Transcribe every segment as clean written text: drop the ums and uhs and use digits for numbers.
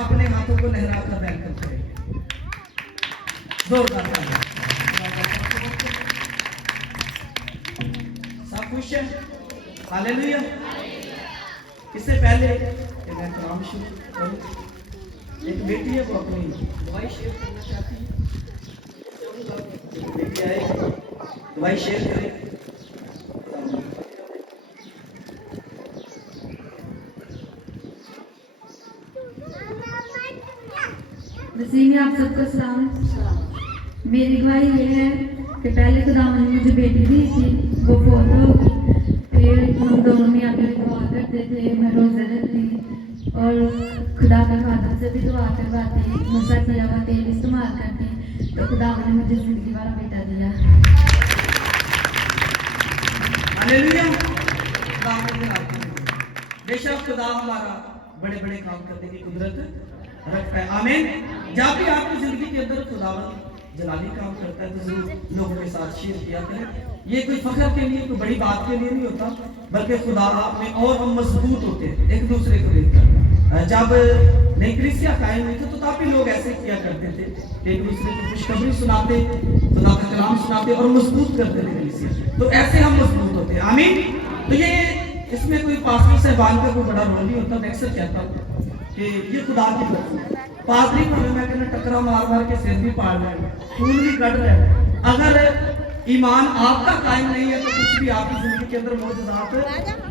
अपने हाथों को लहरा कर वेलकम करें। जोरदार तालियां। सब खुश है? हालेलुया। इससे पहले कि मैं कलाम शुरू करूं, एक बेटी है वो अपनी दुआई शेयर करना चाहती है। बेटी आए दुआई शेयर करें। वसीम में आप सबको सलाम। मेरी गवाही ये है कि पहले खुदावन ने मुझे बेटी दी थी, वो फौत हो गई। फिर हम दोनों मियां बीवी दुआ करते थे, मैं रोज़े रखती और खुदा के खादम से भी दुआ करवाती, मसा किया हुआ तेल इस्तेमाल करती, तो खुदावन ने मुझे जिंदगी वाला बेटा दिया। हालेलुया। बेशक खुदा हमारा बड़े बड़े काम करने की कुदरत रखता है। आमीन। जब भी आपकी जिंदगी के अंदर खुदावंद जलाली काम करता है तो जरूर लोगों के साथ शेयर किया करें। ये कोई फख्र के लिए, कोई बड़ी बात के लिए नहीं होता, बल्कि खुदा में और हम मजबूत होते हैं एक दूसरे को देखकर। जब नई कलीसिया कायम हुई थी तो काफी लोग ऐसे किया करते थे कि एक दूसरे को खुशखबरी सुनाते, खुदा का कलाम सुनाते और मजबूत करते थे कलीसिया। तो ऐसे हम मजबूत होते हैं। आमीन। तो ये इसमें कोई पास्टर साहबान का कोई बड़ा रोल नहीं होता। मैं अक्सर कहता हूँ कि ये खुदा की तरफ है। पादरी को मैं कहना टकरा मार मार के सिर भी पाड़ रहे हैं, खून भी कट रहे हैं। अगर ईमान आपका कायम नहीं है तो कुछ भी आपकी जिंदगी के अंदर मौजूदात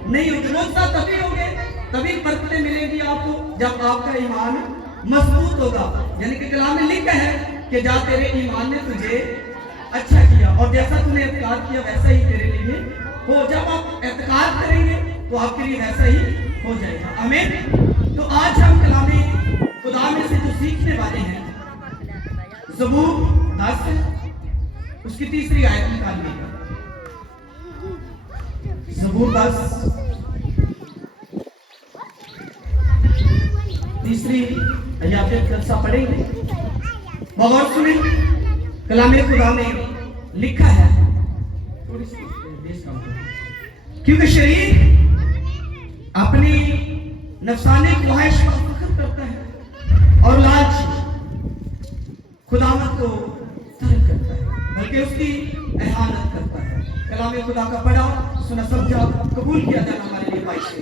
नहीं होते। मौजूदात तभी होंगे, तभी बरकतें मिलेंगी आपको जब आपका ईमान मजबूत होगा। यानी कि कलाम में लिखा है कि जा तेरे ईमान ने तुझे अच्छा किया और जैसा तूने एतकाद किया वैसा ही तेरे लिए हो। जब आप एतकाद करेंगे तो आपके लिए वैसा ही हो जाएगा। आमीन। तो आज हम कलाम खुदा में से जो सीखने वाले हैं, ज़बूर 10 उसकी तीसरी आयत निकालिएगा। ज़बूर 10 तीसरी आयत पढ़ेंगे। बहुत सुने कलाम खुदा में लिखा है, थोड़ी सी क्योंकि शरीर अपनी नफसानी ख्वाहिश पर फख्र करता है और लालच खुदावंद को तर्क करता है, बल्कि उसकी इहानत करता है। कलाम खुदा का पढ़ा सुना समझा कबूल किया जाना हमारे लिए बाइश है।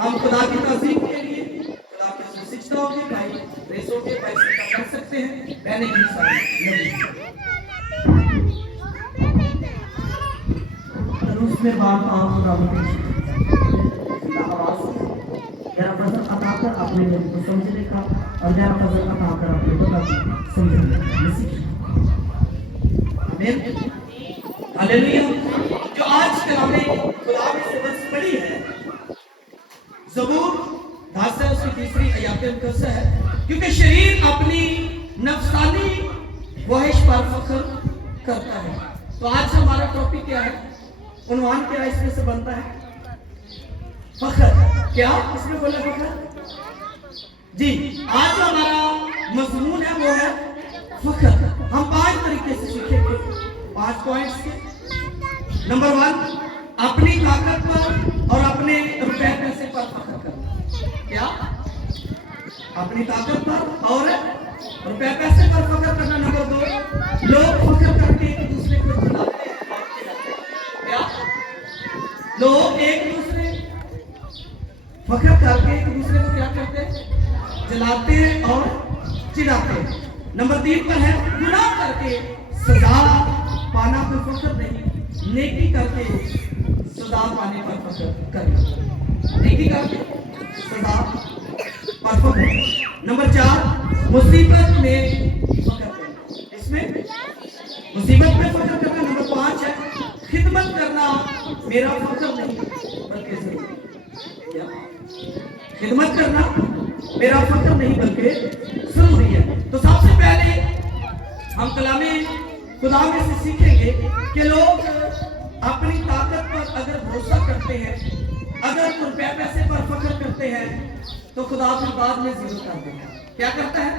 हम खुदा की ताज़ीम के लिए खुदा के सिजदा के भाई रेसों के भाई से कर सकते हैं। मैंने भी सारे उसमें बात आप खुदा जरा फजल अता कर अपने लोगों को समझने का और जरा फजल अता कर अपने लोगों को समझने का। आमीन। हालेलुया। जो आज कलाम खुदा में से वर्ष पढ़ी है, ज़बूर 10 उसकी तीसरी आयत है, क्योंकि शरीर अपनी नफसानी ख्वाहिश पर फख्र करता है। तो आज हमारा टॉपिक क्या है, उन्वान क्या इसमें से बनता है, फख्र। क्या इसमें बोला फख्र जी? आज जो हमारा मजमून है वो है फख्र। हम 5 तरीके से सीखेंगे, 5 पॉइंट्स के। नंबर 1, अपनी ताकत पर और अपने रुपए पैसे पर फख्र करना। क्या? अपनी ताकत पर और रुपए पैसे पर फख्र करना। नंबर 2, लोग फख्र करके एक दूसरे को चिढ़ाते हैं। क्या? लोग एक दूसरे फख्र करके एक दूसरे को क्या करते हैं? जलाते हैं और चिढ़ाते हैं। नंबर 3 पर है गुनाह करके सजा पाना पर फख्र नहीं, नेकी करके सजा पाने पर फख्र करना। नेकी करके सजा पर फख्र। नंबर 4, मुसीबत में फख्र करना। इसमें मुसीबत में फख्र करना। नंबर 5 है खिदमत करना मेरा फख्र नहीं बल्कि जरूरी। खिदमत करना मेरा फख्र नहीं बल्कि जरूरी है। तो सबसे पहले हम कलाम खुदा में से सीखेंगे कि लोग अपनी ताकत पर अगर भरोसा करते हैं, अगर रुपए पैसे पर फख्र करते हैं, तो खुदा फिर बाद में जीरो कर देता है। क्या करता है?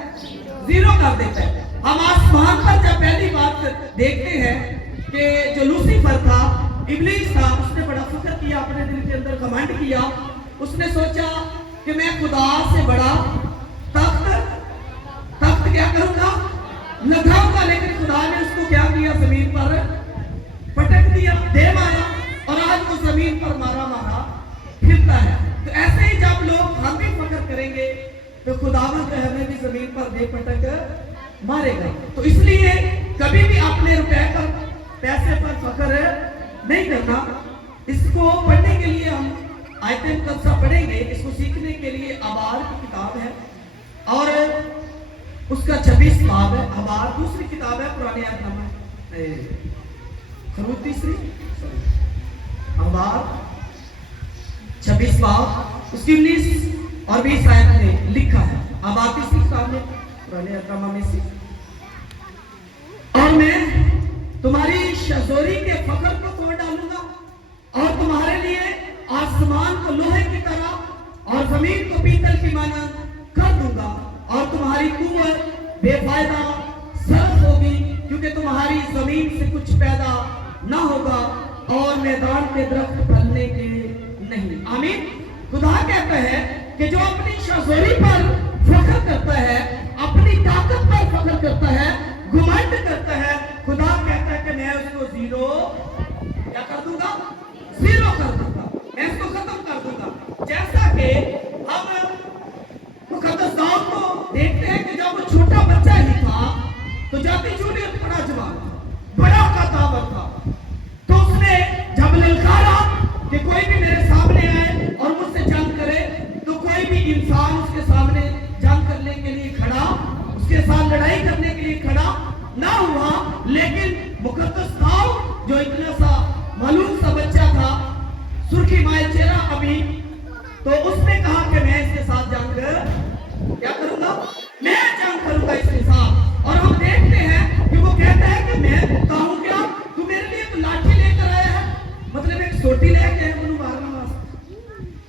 जीरो कर देता है। हम आसमान पर जब पहली बात देखते हैं कि जो लूसीफर था, इब्लीस था, उसने बड़ा फख्र किया, अपने दिल के अंदर घमंड किया। उसने सोचा कि मैं खुदा से बड़ा तख्त क्या करूंगा, लगाऊंगा। लेकिन खुदा ने उसको क्या किया, जमीन पर पटक दिया, दे मारा, और आज वो जमीन पर मारा फिरता है। तो ऐसे ही जब लोग हम भी फख्र करेंगे तो खुदावंद हमें भी जमीन पर दे पटक मारेगा। तो इसलिए कभी भी अपने रुपए पर, पैसे पर फख्र नहीं करना। इसको पढ़ने के लिए हम आयतें कल पढ़ेंगे। इसको सीखने के लिए अबार की किताब है और उसका 26 बाब है। अबार दूसरी किताब है, पुराने आयतनामा, खरूत तीसरी, अबार 26 बाब उसकी 19 और 20 आयत में लिखा है। अबार तीसरी किताब में, पुराने आयतनामा में से, और मैं तुम्हारी शजोरी के फख्र को तोड़ डालूंगा और तुम्हारे लिए आसमान को लोहे की तरह और जमीन को पीतल की मानद कर दूंगा, और तुम्हारी कुव्वत बेफायदा सर्फ होगी, क्योंकि तुम्हारी जमीन से कुछ पैदा ना होगा और मैदान के दरख्त फलने के नहीं। आमीन। खुदा कहता है कि जो अपनी शजोरी पर फख्र करता है, अपनी ताकत पर फख्र करता है, घमंड करता है, खुदा कहता है कि मैं उसको जीरो क्या कर दूंगा, जीरो कर दूंगा, मैं इसको खत्म कर दूंगा। जैसा कि हम मुकद्दस दाऊद को देखते हैं कि जब वो छोटा बच्चा ही था तो जाति जूनियर बड़ा जवान था, बड़ा ताकतवर था, तो उसने जब ललकारा कि कोई भी मेरे सामने आए और मुझसे जंग करे, तो कोई भी इंसान उसके सामने जंग करने के लिए खड़ा, उसके साथ लड़ाई करने के लिए खड़ा ना हुआ। लेकिन मुकद्दस दाऊद जो इतना सा मालूम सा बच्चा था, सुर्खी माए चेहरा अभी, तो उसने कहा कि मैं इसके साथ जंग क्या करूंगा, मैं जंग करूंगा इसके साथ। और हम देखते हैं कि वो कहता है कि मैं कहूं क्या, तू मेरे लिए तो लाठी लेकर आया है, मतलब एक सोटी लेके है मुझे मारना वास्ते।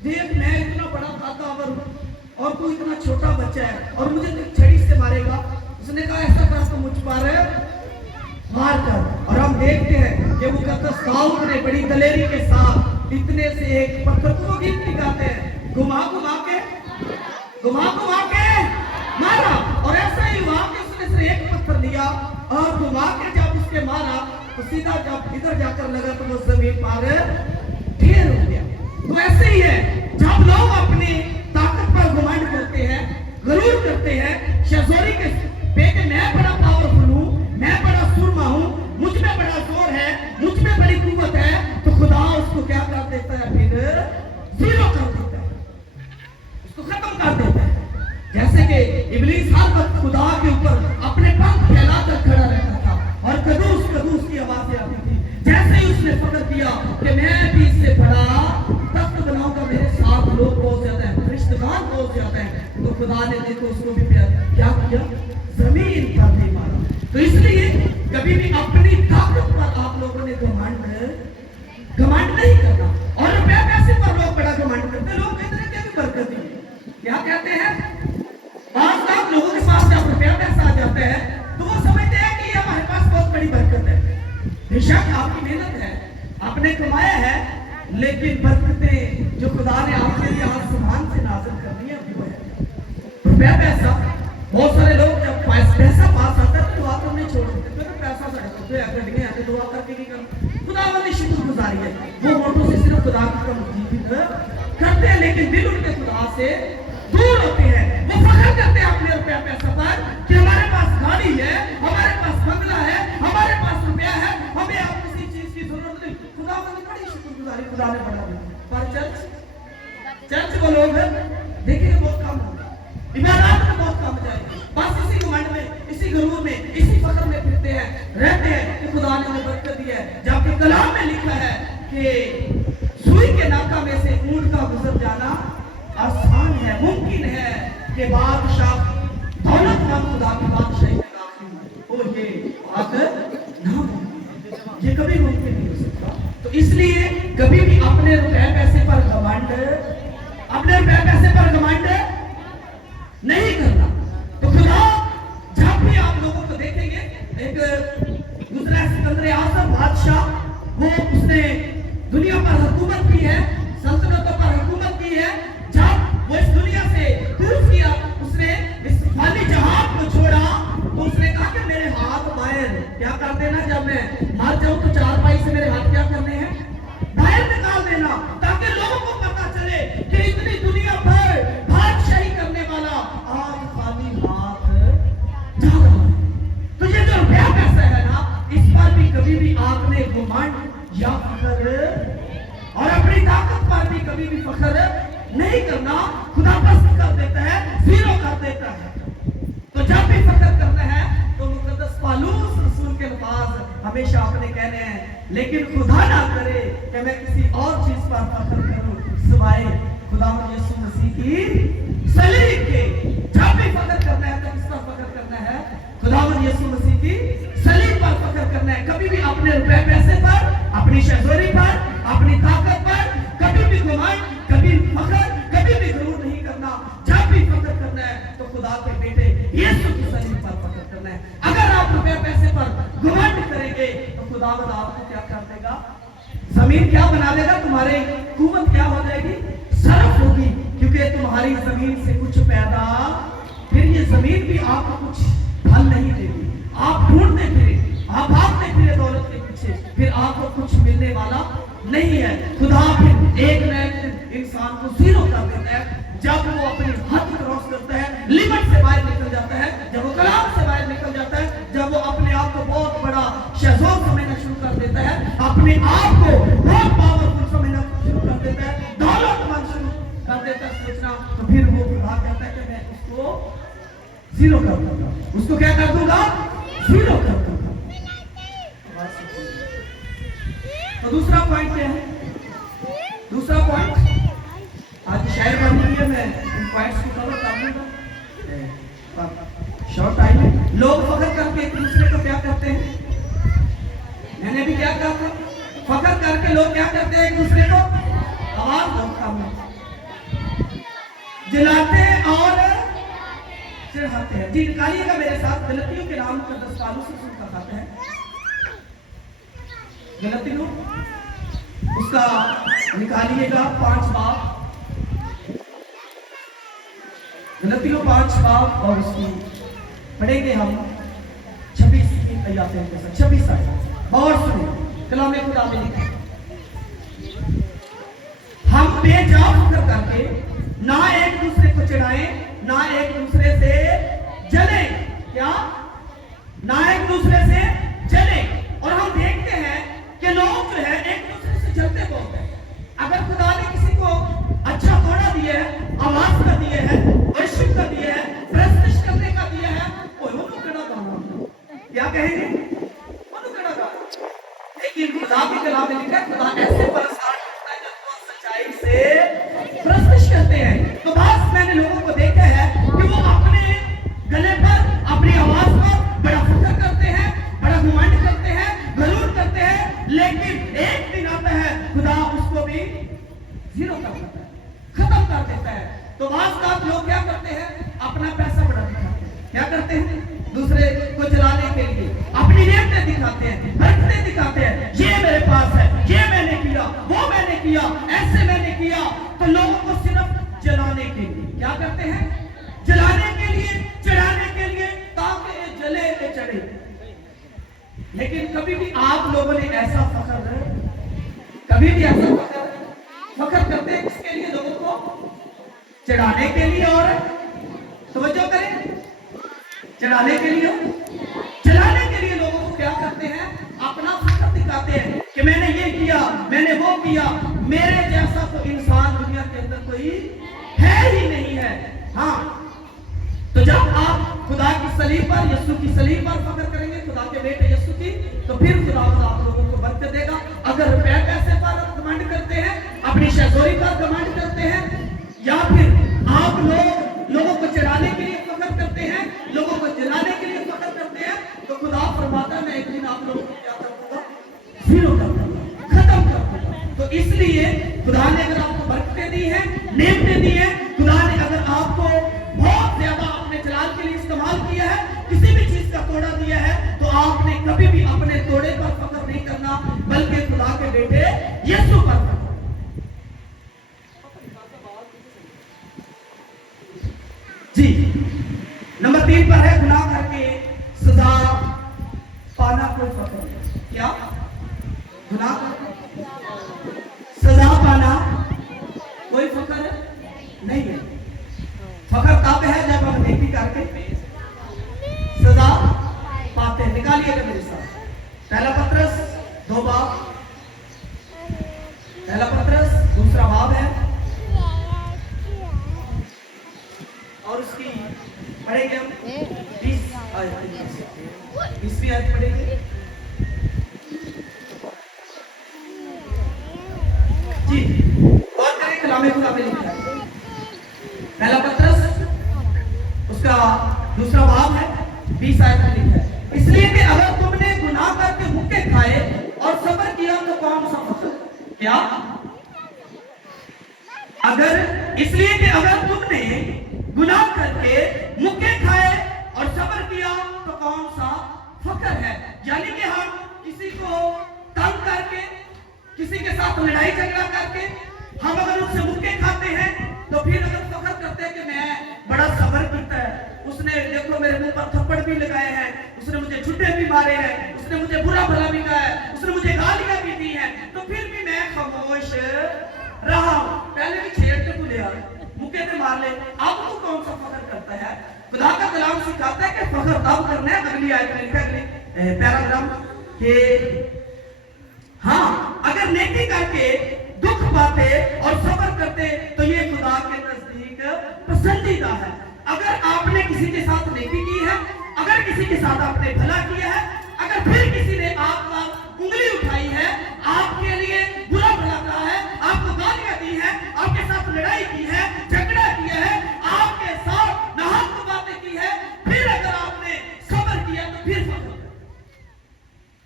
देख मैं इतना बड़ा ताकतवर हूं और तू इतना छोटा बच्चा है और मुझे छड़ी से मारेगा। उसने कहा ऐसा कर तो मुझ पर मार कर। और हम देखते हैं कि मुकद्दस दाऊद ने बड़ी दलेरी के साथ इतने से एक पत्थर को गीत निकालते हैं, घुमा घुमा के मारा। और ऐसा ही हुआ कि उसने सिर्फ एक पत्थर लिया और घुमा के जब उसके मारा तो सीधा जब इधर जाकर लगा तो वो जमीन पर ढेर हो गया। तो ऐसे ही है, जब लोग अपनी ताकत पर घमंड करते हैं, गरूर करते हैं, शजोरी के पे कि मैं बड़ा पावरफुल हूं, मैं बड़ा सुरमा हूं, मुझ में बड़ा जोर है, मुझ में बड़ी कुव्वत है, तो खुदा उसको क्या कर देता है, फिर जीरो कर देता है, उसको खत्म कर देता है। जैसे कि इब्लीस हर वक्त खुदा के ऊपर अपने पंख फैलाकर खड़ा रहता था और कदूस की आवाजें आती थी। जैसे ही उसने फक्र किया कि मैं भी इससे बड़ा तख्त बनाऊंगा, मेरे साथ लोग पहुंच जाते हैं, रिश्तेदार पहुंच जाते हैं, तो खुदा ने देखो उसको भी क्या किया, जमीन पर नहीं मारा। तो इसलिए कभी भी अपनी ताकत पर आप लोगों ने घमंड नहीं करना। और रुपया पैसे पर लोग बड़ा घमंड करते हैं। लोग कहते हैं क्या भी बरकत है, क्या कहते हैं, 5 लाख लोगों के पास जब रुपया पैसा आ जाता है तो वो समझते हैं कि ये हमारे पास बहुत बड़ी बरकत है। बेशक आपकी मेहनत है, आपने कमाया है, लेकिन बरकतें जो खुदा ने आपके लिए आसमान से नाज़िल करनी है वो है रुपया पैसा। बहुत सारे लोग जब पैसा पास आता है तो दुआ करने छोड़ देते हैं, तो पैसा तो गड्डियां आते दुआ करके नहीं करना। खुदा वाली शुक्रगुजारी है, वो होठों से सिर्फ खुदा की करते हैं, लेकिन दिल उनके खुदा से दूर होते हैं। वो फख्र करते हैं अपने रुपया पैसा पर कि हमारे पास गाड़ी है, हमारे पास बंगला है, हमारे पास रुपया है, हमें अब किसी चीज की जरूरत नहीं। खुदा वाली बड़ी शुक्रगुजारी खुदा ने बढ़ा दी। पर चर्च वो लोग देखिए बहुत कम होगा, इबादत में बहुत कम जाएगी, बस इसी घमंड में, इसी गरूर में, इसी फख्र में फिरते हैं, रहते हैं कि खुदा ने हमें बरकत दी है। जबकि कलाम में लिखा है कि सुई के नाका में से ऊंट का गुजर जाना आसान है, मुमकिन है कि बादशाह दौलतमंद खुदा की बादशाही में दाखिल हो, ये बात ना, ये कभी मुमकिन नहीं हो सकता। तो इसलिए कभी भी अपने रुपए पैसे पर घमंड नहीं करना। तो खुदा जब भी आप लोगों को देखेंगे, एक गुजरा सिकंदर आज़म बादशाह, वो उसने दुनिया पर हुकूमत की है, सल्तनतों पर हुकूमत की है। जब वो इस दुनिया कभी भी आपने घमंड या फखर और अपनी ताकत पर भी कभी भी फखर नहीं करना। खुदा पसंद कर देता है, जीरो कर देता है। तो जब भी फखर करना है तो मुकद्दस पौलुस रसूल के अल्फाज हमेशा अपने कहने हैं, लेकिन खुदा ना करे कि मैं किसी और चीज पर फखर करूं सिवाय खुदा यीशु मसीह की सलीब के। जब भी फखर करना है तो किस पर फखर करना है? खुदावंद यीशु मसीह की सलीब पर फखर करना है। कभी भी अपने रुपए पैसे पर, अपनी शहजोरी पर, अपनी ताकत पर कभी भी घमंड, कभी फखर, कभी भी गरूर नहीं करना। जब भी फखर करना है तो खुदा के बेटे यीशु की सलीब पर फखर करना है। अगर आप रुपए पैसे पर घमंड करेंगे तो खुदावंद आपको क्या कर देगा? जमीन क्या बना देगा? तुम्हारी हुकूमत क्या हो जाएगी? सरफ होगी, क्योंकि तुम्हारी जमीन से कुछ पैदा, फिर ये जमीन भी आपको कुछ फल नहीं देगी। आप ढूंढते फिरे, आप भागते फिरे दौलत के पीछे, फिर आपको कुछ मिलने वाला नहीं है। खुदा फिर एक न एक दिन इंसान को जीरो कर देता है जब वो अपनी हद क्रॉस करता है, लिमिट से बाहर निकल जाता है, जब वो कलाम से बाहर निकल जाता है, जब वो अपने आप को बहुत बड़ा शहज़ोर समझना शुरू कर देता है, अपने आप को बहुत पावरफुल समझना शुरू कर देता है, दौलतमंद शुरू कर देता है सोचना, तो फिर वो खुदा कहता है कि मैं उसको जीरो कर दूंगा। उसको क्या कर दूंगा? जीरो कर दूंगा। तो दूसरा पॉइंट क्या है? दूसरा पॉइंट आज शायर बनी है, मैं इन पॉइंट्स को कवर कर दूंगा शॉर्ट टाइम में। लोग फखर करके एक दूसरे को क्या करते हैं? मैंने भी क्या कहा था? फखर करके लोग क्या करते हैं? एक दूसरे को आवाज दो, जलाते और चढ़ाते हैं। जी निकालिएगा मेरे साथ गलतियों के नाम का 10 सालों से सुनता खाता है। गलतियों उसका निकालिएगा 5 बाब, गलतियों 5 बाब और उसकी पढ़ेंगे हम 26 आयतें के साथ। 26 आयत और सुनिए, कलाम खुदा में लिखा है, हम बेजा फखर करके ना एक दूसरे को चढ़ाएं, ना एक दूसरे से जले। क्या? ना एक दूसरे से जले। और हम देखते हैं कि लोग जो है एक दूसरे से जलते बहुत हैं। अगर खुदा ने किसी को अच्छा थोड़ा दिया है, आवाज का दिया है, वर्शिप का दिया है, प्रस्तुत करने का दिया है, वो कड़ा गाना, क्या कहेंगे? कड़ा गाना। लेकिन खुदा की कलाम में लिखा है, खुदा ऐसे परस्तार करता है जो सच्चाई से प्रस्तुत करते हैं। तो बस मैंने लोगों को देखा है कि वो अपने गले पर, अपनी आवाज पर बड़ा फखर करते हैं, बड़ा घमंड करते हैं, गरूर करते हैं, लेकिन एक दिन आता है खुदा उसको भी जीरो कर देता है, खत्म कर देता है। तो वास्तव लोग क्या करते हैं? अपना पैसा बड़ा दिखाते हैं। क्या करते हैं? दूसरे को जलाने के लिए अपनी नेमतें दिखाते हैं, बरकतें दिखाते हैं, ये मेरे पास है, ये मैंने किया, वो मैंने किया, ऐसे मैंने किया। तो लोगों को सिर्फ जलाने के लिए क्या करते हैं? जलाने के लिए, चढ़ाने के लिए, ताकि ये जले ये चढ़े। लेकिन कभी भी आप लोगों ने ऐसा फखर, कभी भी ऐसा फखर करते हैं किसके लिए? लोगों को चढ़ाने के लिए। और तवज्जो करें, चढ़ाने के लिए, चढ़ाने के लिए लोगों को क्या करते हैं? अपना फखर दिखाते हैं कि मैंने ये किया, मैंने वो किया, मेरे जैसा तो इंसान दुनिया के अंदर कोई है ही नहीं है। हाँ, तो जब आप खुदा की सलीब पर, यीशु की सलीब पर फखर करेंगे, खुदा के बेटे यीशु की, तो फिर खुदा आप लोगों को बरकत देगा। अगर रुपए पैसे पर घमंड करते हैं, अपनी शहजोरी पर घमंड करते हैं, या फिर आप लोगों को चढ़ाने के लिए फखर करते हैं, लोगों को जलाने के लिए फखर करते हैं, तो खुदा फरमाता है मैं एक दिन आप लोगों को क्या कर दूंगा? जीरो कर दूंगा, खत्म कर दूंगा। तो इसलिए खुदा ने अगर आपको बरकतें दी हैं, नेमतें दी हैं, खुदा ने अगर आपको बहुत ज्यादा अपने जलाल के लिए इस्तेमाल किया है, किसी भी चीज का तोड़ा दिया है, तो आपने कभी भी अपने तोड़े पर फखर नहीं करना, बल्कि खुदा के बेटे यीशु पर फखर। जी नंबर 3 पर है गुनाह करके सजा पाना कोई फखर नहीं। क्या? गुनाह करके सजा पाना कोई फखर नहीं है। फखर तब है जब हम नेकी करके सजा पाते हैं। निकालिएगा मेरे साथ पहला पत्रस 2 बाब, पहला पत्रस दूसरा बाब है और उसकी पढ़ेंगे हम 20वीं आयत पढ़ेंगे जी। और करें कलामे खुदा में लिखा है पहला पत्रस उसका दूसरा बाब है 20 आयत में लिखा है, इसलिए कि अगर तुमने गुनाह करके मुक्के खाए और सब्र किया तो कौन सा फखर। क्या? इसलिए कि अगर तुमने गुनाह करके मुक्के खाए और सब्र किया तो कौन सा फखर है। यानी कि हम किसी को तंग करके, किसी के साथ लड़ाई झगड़ा करके हम अगर उससे मुक्के खाते हैं तो फिर अगर फखर करते हैं कि मैं बड़ा सब्र करता है, उसने देखो मेरे मुंह पर थप्पड़ भी लगाए हैं, उसने मुझे झूठे भी मारे हैं, उसने मुझे बुरा भला भी कहा है, उसने मुझे गालियां भी दी हैं, तो फिर भी मैं खामोश रहा हूं। पहले भी छेड़ के तू ले आ, मुक्के पे मार ले, अब तू कौन सा फखर करता है। खुदा का कलाम सिखाता है कि फखर तब करना है। अगली आयत में लिखा है पैराग्राफ कि हाँ, अगर नेकी करके दुख पाते और सब्र करते तो ये खुदा के नजदीक पसंदीदा है। अगर आपने किसी के साथ नेकी की है, अगर किसी के साथ आपने भला किया है, अगर फिर किसी ने आप पर उंगली उठाई है, आपके लिए बुरा भला कहा है, आपको गालियां दी है, आपके साथ लड़ाई की है, झगड़ा किया है, आपके साथ नाहक बातें की है, फिर अगर आपने सब्र किया तो फिर फखर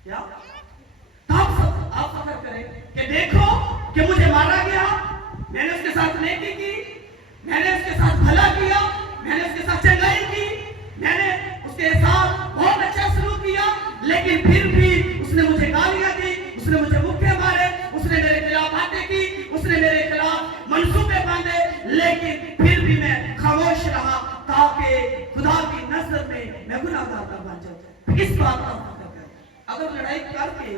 क्या? तब आप फखर करें कि देखो कि मुझे मारा गया, मैंने उसके साथ नेकी की, मैंने उसके साथ भला किया, मैंने उसके साथ चंगाई की, मैंने उसके साथ बहुत अच्छा सलूक किया, लेकिन फिर भी उसने मुझे गालियां दी, उसने मुझे मुक्के मारे, उसने मेरे खिलाफ बातें की, उसने मेरे खिलाफ मंसूबे बांधे, लेकिन फिर भी मैं खामोश रहा ताकि खुदा की नजर में मैं गुनाहगार न बन जाऊं। इस बात का फखर करें। अगर लड़ाई करके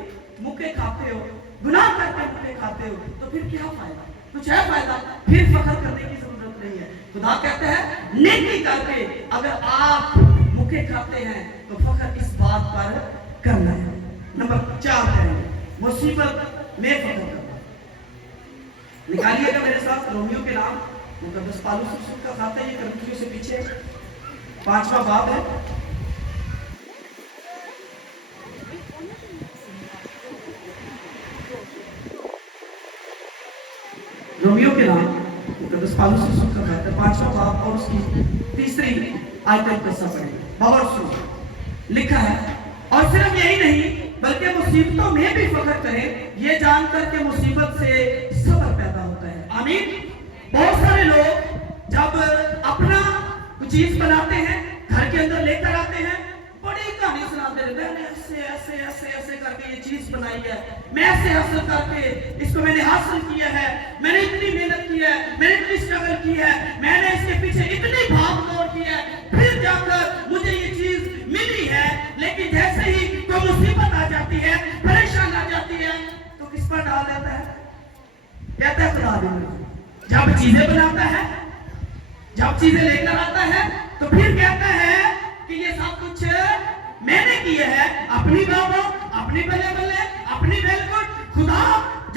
मुक्के खाते हो, गुनाह करके मुक्के खाते हो, तो फिर क्या फायदा? कुछ है फायदा? फिर फखर करने की जरूरत नहीं है। खुदा कहते हैं नेकी करके अगर आप मुक्के खाते हैं तो फखर इस बात पर करना है। नंबर 4 करेंगे मुसीबत में फखर करना। निकालिएगा मेरे साथ रोमियो के नाम मुकद्दस पालूस का खाता है, ये करंथियों से पीछे 5वां बाब है। रोमियो के नाम मुकद्दस पालूस का खाता है 5वां बाब और उसकी 3री आयत को पढ़ेंगे। बाबर सुनो, लिखा है और सिर्फ यही नहीं बल्कि मुसीबतों में भी फखर करें, ये जानकर के मुसीबत से सब्र पैदा होता है। आमीन। बहुत सारे लोग जब अपना कुछ चीज बनाते हैं, घर के अंदर लेकर आते हैं, बड़ी कहानी सुनाते रहते हैं, ऐसे ऐसे ऐसे ऐसे करके ये चीज बनाई है, मैं ऐसे हासिल करके इसको मैंने हासिल किया है, मैंने इतनी मेहनत की है, मैंने इतनी स्ट्रगल की है, मैंने इसके पीछे इतनी भाग दौड़ की है, फिर जाकर मुझे ये चीज मिली है। लेकिन जैसे ही कोई मुसीबत आ जाती है, परेशान आ जाती है, तो किस पर डाल देता है? कहता है खुदा दिन जब चीजें बनाता है, जब चीजें लेकर आता है, तो फिर कहता है कि ये सब कुछ मैंने किया है, अपनी बाबा, अपनी बल्ले बल्ले, अपनी बेलकुट। खुदा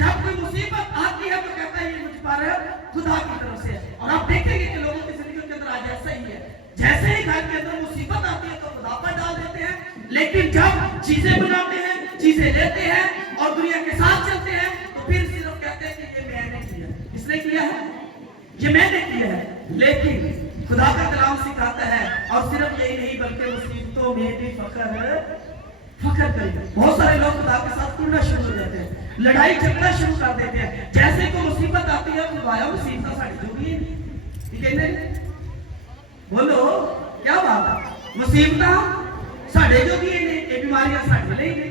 जब कोई मुसीबत आती है तो कहता है ये मुझ पर खुदा की तरफ से। और आप देखेंगे कि लोगों की जिंदगी के अंदर आज ऐसा ही है, जैसे ही घर के अंदर मुसीबत आती है तो खुदा पर डाल देते हैं, लेकिन जब चीजें बनाते हैं, चीजें लेते हैं और दुनिया के साथ चलते हैं तो फिर सिर्फ कहते हैं कि ये मैंने किया। किसने किया है? ये मैंने किया है। लेकिन खुदा का कलाम सिखाता है और सिर्फ यही नहीं बल्कि मुसीबतों में भी फखर करेगा। बहुत सारे लोग खुदा के साथ टूटना शुरू हो जाते हैं, लड़ाई झगड़ा शुरू कर देते हैं। जैसे कोई मुसीबत आती है खुदाया मुसीबत साड़ी जो भी है, बोलो क्या बात है, मुसीबत साढ़े जो भी है, ये बीमारियां साढ़े लिए ने।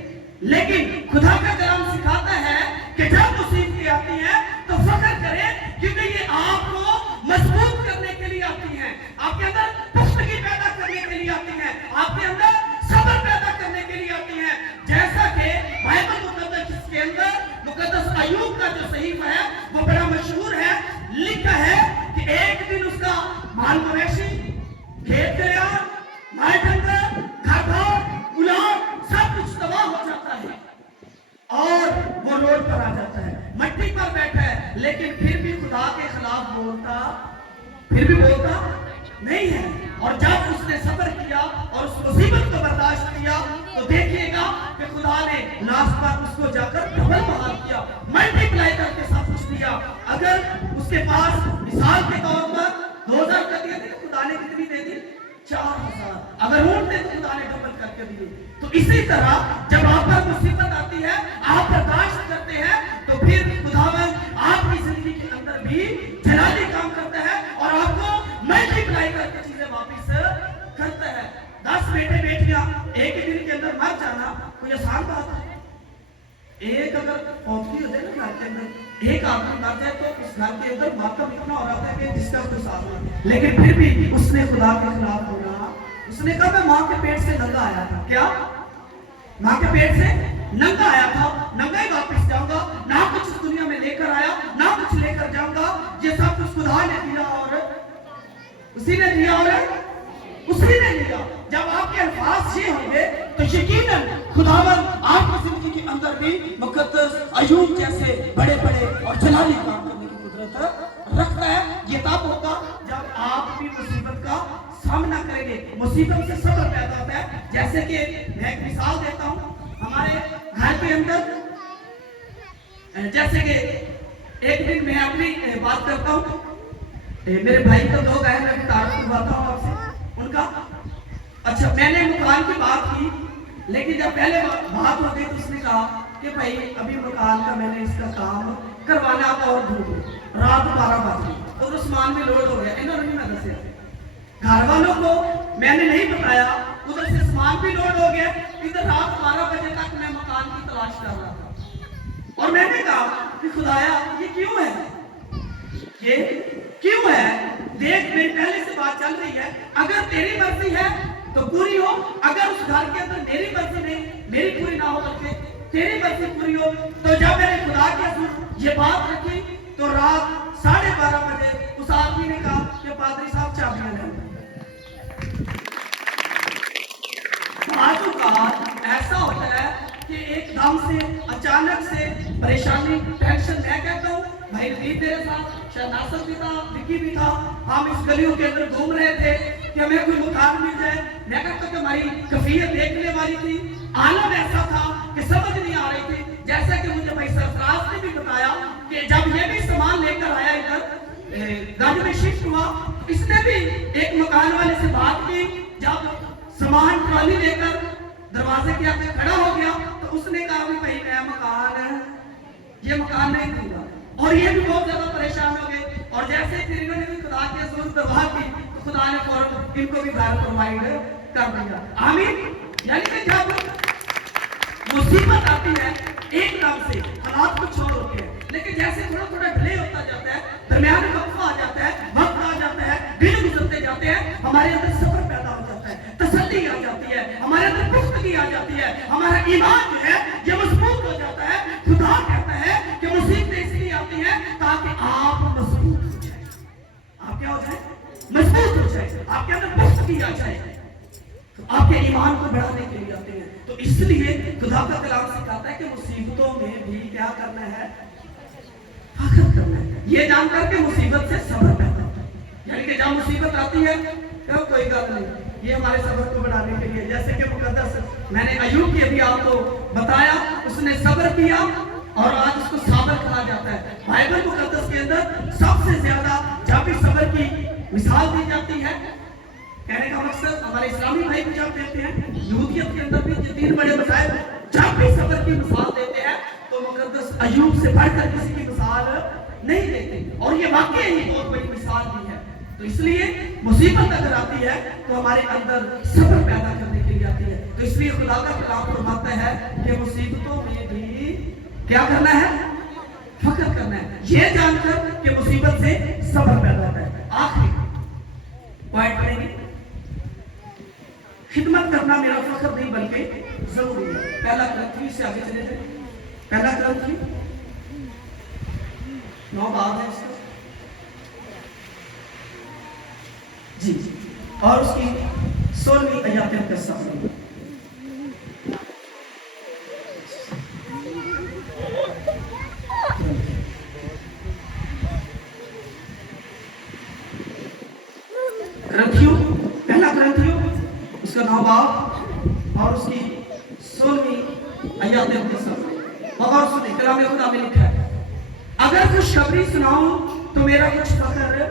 लेकिन खुदा का कलाम सिखाता है कि जब मुसीबतें आती हैं तो फखर करें, क्योंकि ये आपको मजबूत करने के लिए आती हैं, आपके अंदर पुख्तगी पैदा करने के लिए आती हैं, आपके अंदर सब्र पैदा करने के लिए आती हैं। जैसा कि बाइबल मुकद्दस के अंदर मुकद्दस अय्यूब का जो सहीफा है वो बड़ा मशहूर है। लिखा है कि एक दिन उसका माल मवेशी, खेत खलिहान, माल डंगर, घर बार, गुलाम सब कुछ तबाह हो जाता जाता है और वो रोड पर आ जाता है, मट्टी पर बैठा है, लेकिन फिर भी खुदा के खिलाफ बोलता नहीं है। और जब उसने सब्र किया और उस मुसीबत को बर्दाश्त किया तो देखिएगा कि खुदा ने लास्ट पर उसको जाकर डबल बहाल किया, मल्टीप्लाई करके सब कुछ दिया। अगर उसके पास मिसाल के तौर पर 2000 कर दिए थे तो खुदा ने कितनी दे दी? 4000। अगर ऊंट थे तो खुदा ने डबल करके दिए। तो इसी तरह जब आप पर मुसीबत आती है, आप बर्दाश्त करते हैं, तो फिर खुदावन आपकी जिंदगी के अंदर भी जलाली काम करता है और आपको मल्टीप्लाई करके चीजें वापस करता है। 10 बेटे बेटियां एक ही दिन के अंदर मर जाना कोई आसान बात है? एक अगर पौधगी हो जाए ना घर के अंदर, एक आदमी मर जाए तो उस घर के अंदर मातम इतना हो रहा है कि जिसका कोई साथ नहीं। लेकिन फिर भी उसने खुदा के खिलाफ बोला। उसने कहा मैं माँ के पेट से नंगा आया था। क्या? माँ के पेट से नंगा आया था, नंगा ही वापस जाऊंगा, ना कुछ इस दुनिया में लेकर आया ना कुछ लेकर जाऊंगा। ये सब कुछ खुदा ने दिया और उसी ने दिया और उसी ने दिया। जब आपके अल्फाज ये होंगे तो यकीनन खुदावन आपकी जिंदगी के अंदर भी मुकद्दस अय्यूब जैसे बड़े बड़े और जलाली काम करने की कुदरत रखता है। ये तब होगा जब आप भी मुसीबत का सामना करेंगे। मुसीबत से सब्र पैदा होता है। जैसे कि मैं एक मिसाल देता हूँ, हमारे घर के अंदर जैसे कि एक दिन मैं अपनी बात करता हूँ, मेरे भाई तो 2 गए, मैं तारुफ करवाता हूँ आपसे उनका। अच्छा, मैंने मकान की बात की, लेकिन जब पहले बात हो गई तो उसने कहा कि भाई अभी मकान का मैंने इसका काम करवाना और ढूंढो। रात 12 बजे और सामान भी लोड हो गया। इन्होंने नहीं मैं दसिया, घर वालों को मैंने नहीं बताया, उधर से सामान भी लोड हो गया। इधर रात 12 बजे तक मैं मकान की तलाश कर रहा था और मैंने कहा कि खुदाया ये क्यों है, ये क्यों है? देख मेरी पहले से बात चल रही है, अगर तेरी मर्जी है तो पूरी हो, अगर उस घर के अंदर मेरी मर्जी नहीं, मेरी पूरी ना हो बल्कि तेरी मर्जी पूरी हो। तो जब मैंने खुदा के ये बात रखी तो रात 12:30 बजे उस आदमी ने कहा कि पादरी साहब चाबियां ले। ऐसा होता है कि एकदम से अचानक से परेशानी टेंशन, मैं कहता हूँ भाई रफीक तेरे साथ, शायद नासर भी था, विक्की भी था, हम इस गलियों के अंदर घूम रहे थे कि हमें कोई मकान मिल जाए। मैं कहता कि हमारी कफियत देखने वाली थी, आलम ऐसा था कि समझ नहीं आ रही थी। जैसा कि मुझे भाई सरफराज ने भी बताया कि जब ये भी सामान लेकर आया इधर गंज में शिफ्ट हुआ, इसने भी एक मकान वाले से बात की। जब सामान ट्रॉली लेकर दरवाजे के आगे खड़ा हो गया तो उसने कहा भाई मैं ये मकान नहीं दूंगा। और ये भी बहुत ज्यादा परेशान हो गए। और जैसे फिर इन्होंने भी खुदा की ज़रूरत दवा की तो खुदा ने फौरन इनको भी घर प्रोवाइड कर दिया। आमीन। यानी कि जब मुसीबत आती है एकदम से हालात कुछ और होते हैं, लेकिन जैसे थोड़ा थोड़ा डिले होता जाता है, दरमियान में वक्त आ जाता है, दिन गुजरते जाते हैं, हमारे अंदर सब्र पैदा हो जाता है, तसल्ली आ जाती है, हमारे अंदर पुख्तगी आ जाती है, हमारा ईमान जो है ये मजबूत हो जाता है। खुदा कहता है कि मुसीबतें इसलिए आती हैं ताकि आप मजबूत हो जाए। आप क्या हो जाए? मजबूत हो जाए, आपके अंदर पुख्तगी आ जाए, तो आपके ईमान को बढ़ाने के लिए आते हैं। तो इसलिए खुदा का कलाम सिखाता है कि मुसीबतों में भी क्या करना है? फख्र करना है। ये जानकर के मुसीबत से सब्र पैदा होता है। यानी कि जब मुसीबत आती है तो कोई गल नहीं, ये हमारे सब्र को बढ़ाने के लिए। जैसे कि मुकद्दस मैंने अय्यूब की अभी आपको बताया, उसने सब्र किया और आज उसको साबर कहा जाता है। बाइबल मुकद्दस के अंदर सबसे ज्यादा जब भी सब्र की मिसाल दी जाती है, कहने का मकसद हमारे इस्लामी भाई भी जब देते हैं, यहूदियत के अंदर भी ये 3 बड़े मसाइल जब भी सब्र की मिसाल देते हैं तो मुकद्दस अय्यूब से बढ़कर किसी की मिसाल नहीं देते। और ये वाकई ही बहुत बड़ी मिसाल भी है। तो इसलिए मुसीबत अगर आती है तो हमारे अंदर सब्र पैदा करने के लिए आती है। तो इसलिए खुदा का कलाम फरमाता है कि मुसीबतों में भी क्या करना है? फख्र करना है, ये जानकर कि मुसीबत से सब्र पैदा होता है। आखिरी पॉइंट पढ़ेंगे, खिदमत करना मेरा फख्र नहीं बल्कि जरूरी है। पहला ग्रंथी से आगे चले थे, पहला ग्रंथी 9 बाब है इसका जी, और उसकी 16वीं आयत का सफर आइए आते हैं सब और सुनिए कलाम खुदा में लिखा है, अगर खुशखबरी सुनाऊं तो मेरा कुछ फख्र,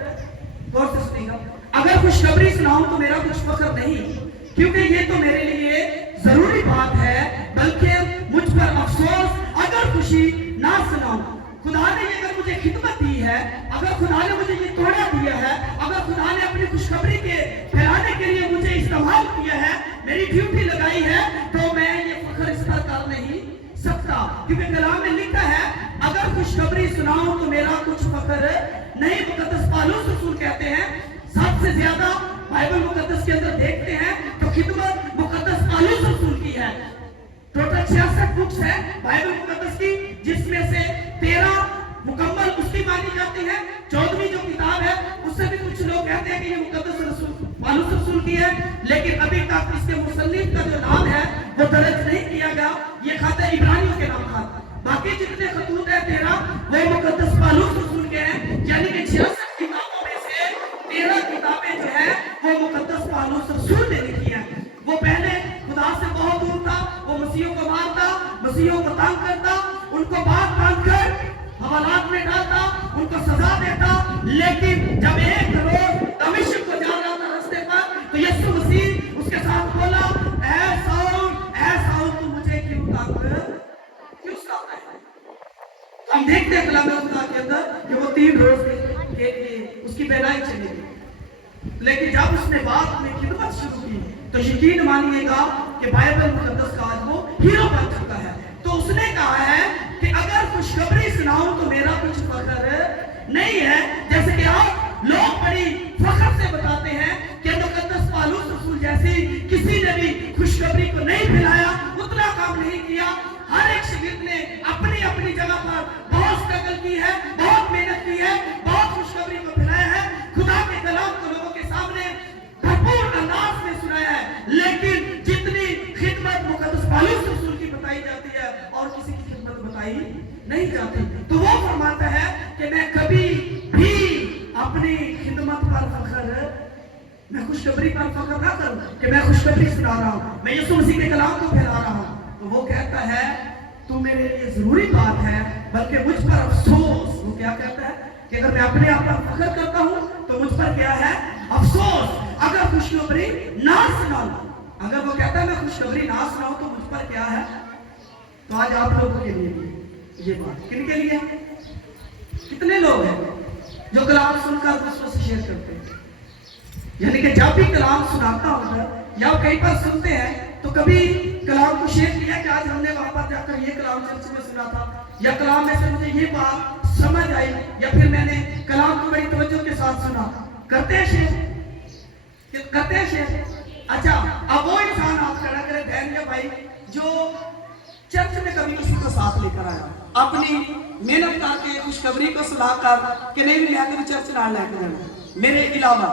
गौर से सुनिएगा, अगर खुशखबरी सुनाऊं तो मेरा कुछ फख्र नहीं, क्योंकि ये तो मेरे लिए जरूरी बात है, बल्कि मुझ पर अफसोस अगर खुशी ना सुनाऊं। खुदा ने ये अगर मुझे खिदमत दी है, अगर खुदा ने मुझे ये तोड़ा दिया है, अगर खुदा ने अपनी खुशखबरी के फैलाने के लिए मुझे इस्तेमाल किया है, मेरी ड्यूटी लगाई है, तो मैं ये फख्र इस पर कर नहीं सकता, क्योंकि कलाम में लिखा है अगर खुशखबरी सुनाऊं तो मेरा कुछ फख्र नहीं। मुकद्दस पौलुस रसूल कहते हैं सबसे ज्यादा बाइबल मुकद्दस के अंदर देखते हैं तो खिदमत मुकद्दस पौलुस रसूल की है। टोटल 66 बुक्स है बाइबल मुकद्दस की, जिसमें से 13 मुकम्मल उसकी मानी जाती है। 14वीं जो किताब है उससे भी कुछ लोग कहते हैं कि ये मुकद्दस रसूल पौलुस रसूल की है, लेकिन अभी तक इसके मुसन्निफ का जो नाम है वो दर्ज नहीं किया गया, ये खाता इब्रानियों के नाम था। बाकी जितने खतूत है 13 वो मुकद्दस पौलुस रसूल के हैं, यानी कि 66 किताबों में से 13 किताबें जो है वो मुकद्दस पौलुस रसूल ने लिखी है। वो पहले खुदा से बहुत दूर था, वो मसीहों को मारता, मसीहों को तंग करता, उनको बांध कर हवालात में डालता, उनको सजा देता, लेकिन जब एक रोज दमिश्क को जा रहा था रास्ते पर, तो यीशु मसीह उसके साथ बोला, ऐ साउल तू मुझे क्यों सताता है। हम देखते हैं कलाम खुदा के अंदर कि वो 3 रोज के लिए उसकी बेलाई चली गई, लेकिन जब उसने बाद में खिदमत शुरू की तो यकीन मानिएगा कि बाइबल मुकद्दस का आज वो हीरो बन चुका है। तो उसने कहा है कि अगर खुशखबरी सुनाऊं तो मेरा कुछ फख्र नहीं है। जैसे कि आप लोग बड़ी फख्र से बताते हैं कि मुकद्दस पौलुस रसूल जैसी किसी ने भी खुशखबरी को नहीं फैलाया, उतना काम नहीं किया। हर एक शिगिर्द ने अपनी अपनी जगह पर बहुत स्ट्रगल की है, बहुत मेहनत की है, बहुत खुशखबरी को फैलाया है, खुदा के कलाम को लोगों के सामने भरपूर अंदाज में सुनाया है, लेकिन जितनी खिदमत मुकद्दस पौलुस रसूल की बताई जाती है और किसी की खिदमत बताई नहीं जाती। तो वो फरमाता है कि मैं कभी भी अपनी खिदमत पर फख्र, मैं खुशखबरी पर फख्र ना करूं कि मैं खुशखबरी सुना रहा हूं, मैं यीशु मसीह के कलाम को फैला रहा हूं। तो वो कहता है तू मेरे लिए जरूरी बात है, बल्कि मुझ पर अफसोस। वो क्या कहता है कि अगर मैं अपने आप पर फख्र करता हूं तो मुझ पर क्या है अफसोस अगर खुशखबरी ना सुनाऊं। अगर वो कहता है मैं खुशखबरी ना सुनाऊं तो मुझ पर क्या है। तो आज आप लोगों के लिए भी ये बात किन के लिए, कितने लोग हैं जो कलाम सुनकर दूसरों से शेयर करते हैं, यानी कि जब भी कलाम सुनाता हूं या कई बार सुनते हैं तो कभी कलाम को शेयर किया कि आज हमने वहां पर जाकर ये कलाम चर्च में सुना था, या कलाम में से मुझे ये बात समझ आई, या फिर मैंने कलाम को बड़ी तवज्जो के साथ सुना। करते हैं शेयर, करते हैं शेयर। अच्छा, अब वो इंसान आप खड़ा करें बहन या भाई जो चर्च में कभी किसी को साथ लेकर आया, अपनी मेहनत करके खुशखबरी को सुनाकर कि नहीं मैं कभी चर्च ना लेकर जाना, मेरे अलावा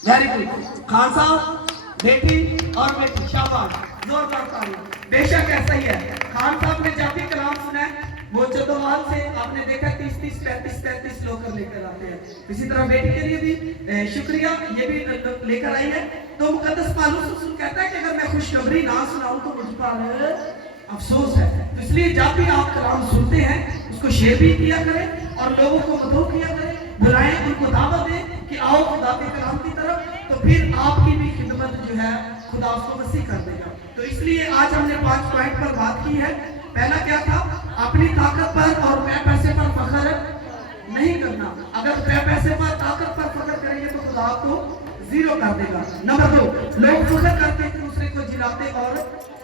वेरी गुड खान साहब, बेटी और बेटी, शाबाश, जोरदार ताली। बेशक ऐसा ही है, खान साहब ने जब भी कलाम सुना है वो चतुर्वाल से आपने देखा 30-30, 35-35 लोग लेकर आते हैं। इसी तरह बेटी के लिए भी शुक्रिया, ये भी लेकर आई है। तो मुकद्दस पौलुस रसूल कहता है कि अगर मैं खुशखबरी ना सुनाऊं तो मुझ पर अफसोस है। तो इसलिए जब भी आप कलाम सुनते हैं उसको शेयर भी किया करें और लोगों को मदद किया करें, बुलाएं, उनको दावत दें कि आओ खुदा के कलाम की तरफ, तो फिर आपकी भी खिदमत जो है खुदा उसको वसी कर देगा। तो इसलिए आज हमने 5 पॉइंट पर बात की है। पहला क्या था, अपनी ताकत पर और पैसे पर फख्र नहीं करना। अगर पैसे पर ताकत पर फख्र करेंगे तो खुदा आपको 0 कर देगा। नंबर 2, लोग फख्र करके एक दूसरे को जिलाते और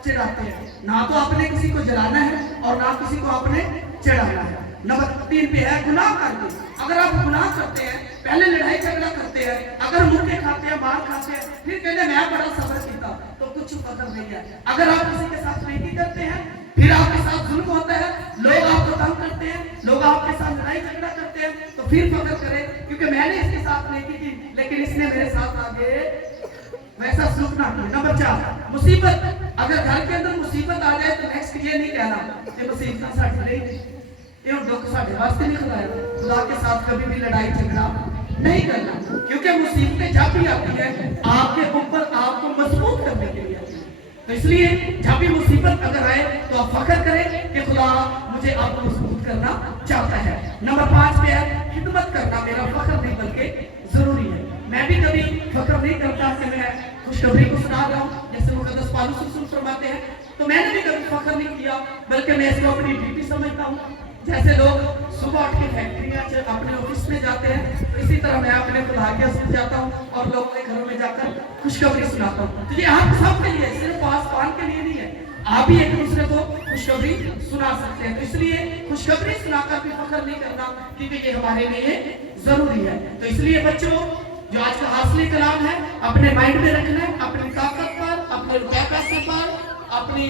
चिढ़ाते हैं, ना तो आपने किसी को जलाना है और ना किसी को आपने चिढ़ाना है। नंबर 3 पे है गुनाह करके। अगर आप गुनाह करते हैं, पहले लड़ाई झगड़ा करते हैं, अगर मुर्गे खाते हैं, मार खाते हैं, फिर कहते हैं मैं बड़ा सब्र किया, तो कुछ फख्र नहीं है। अगर आप किसी के साथ नेकी करते हैं, फिर आपके साथ जुल्म होता है, लोग आपको तंग करते हैं, लोग आपके साथ लड़ाई झगड़ा करते हैं, तो फिर फख्र करें क्योंकि मैंने इसके साथ नेकी की लेकिन इसने मेरे साथ आगे वैसा सलूक ना किया। नंबर 4, मुसीबत। अगर घर के अंदर मुसीबत आ जाए तो नेक्स्ट ये नहीं कहना कि मुसीबत साढ़े नहीं, ये दुख साढ़े वास्ते नहीं खुदाया। खुदा के साथ कभी भी लड़ाई झगड़ा नहीं करना, क्योंकि मुसीबतें जब भी आती है आपके ऊपर आपको मजबूत करने के लिए आती है। तो इसलिए जब भी मुसीबत अगर आए मुझे आपको मजबूत करना चाहता है। नंबर 5 पे है खिदमत करना मेरा फख्र नहीं बल्कि जरूरी है। मैं भी कभी फख्र नहीं करता कि मैं खुशखबरी को सुना रहा हूँ, जैसे मुकद्दस पौलुस रसूल फरमाते हैं, तो मैंने भी कभी फख्र नहीं किया, बल्कि मैं इसको अपनी ड्यूटी समझता हूँ। जैसे लोग सुबह उठ के फैक्ट्रियाँ अपने ऑफिस में जाते हैं, तो इसी तरह मैं अपने खुदा के हस्ते जाता हूँ और लोगों के घरों में जाकर खुशखबरी सुनाता हूँ। तो ये आप सबके लिए, सिर्फ आसमान के लिए नहीं है, आप भी एक दूसरे को खुशखबरी सुना सकते हैं। तो इसलिए खुशखबरी सुनाकर भी फख्र नहीं करना, क्योंकि ये हमारे लिए जरूरी है। तो इसलिए बच्चों, जो आज का हासिल कलाम है, अपने माइंड में रखना है, अपनी ताकत पर, अपने रुपए पैसे पर, अपनी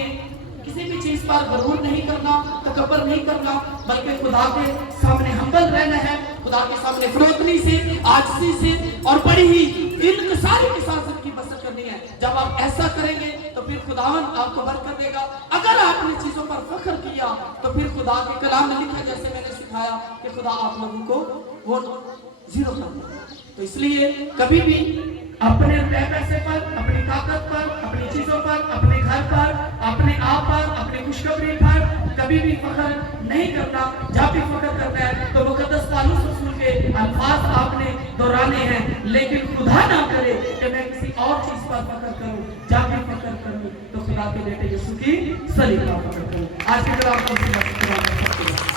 किसी भी चीज पर गरूर नहीं करना, तकब्बर नहीं करना, बल्कि खुदा के सामने हम्बल रहना है, खुदा के सामने फरोतनी से, आजिज़ी से और बड़ी ही इल्तिसारी के साथ जिंदगी बसर करनी है। जब आप ऐसा करेंगे तो फिर खुदावन आपको बरकत देगा। अगर आपने चीजों पर फख्र किया तो फिर खुदा के कलाम में लिखा, जैसे मैंने सिखाया, कि खुदा आप लोगों को वो जीरो कर देगा। तो इसलिए कभी भी अपने रुपए पैसे पर, अपनी ताकत पर, अपनी चीजों पर, अपने घर पर, अपने आप पर, अपनी खुशखबरी पर कभी भी फख्र नहीं करना। जब भी फख्र करना है तो मुकद्दस पौलुस रसूल के अल्फाज आपने दोहराने हैं, लेकिन खुदा ना करे कि मैं किसी और चीज पर फख्र करूं। जब भी फख्र करूं तो खुदा के बेटे यीशु की सलीब पर फख्र करूं। आज के कलाम को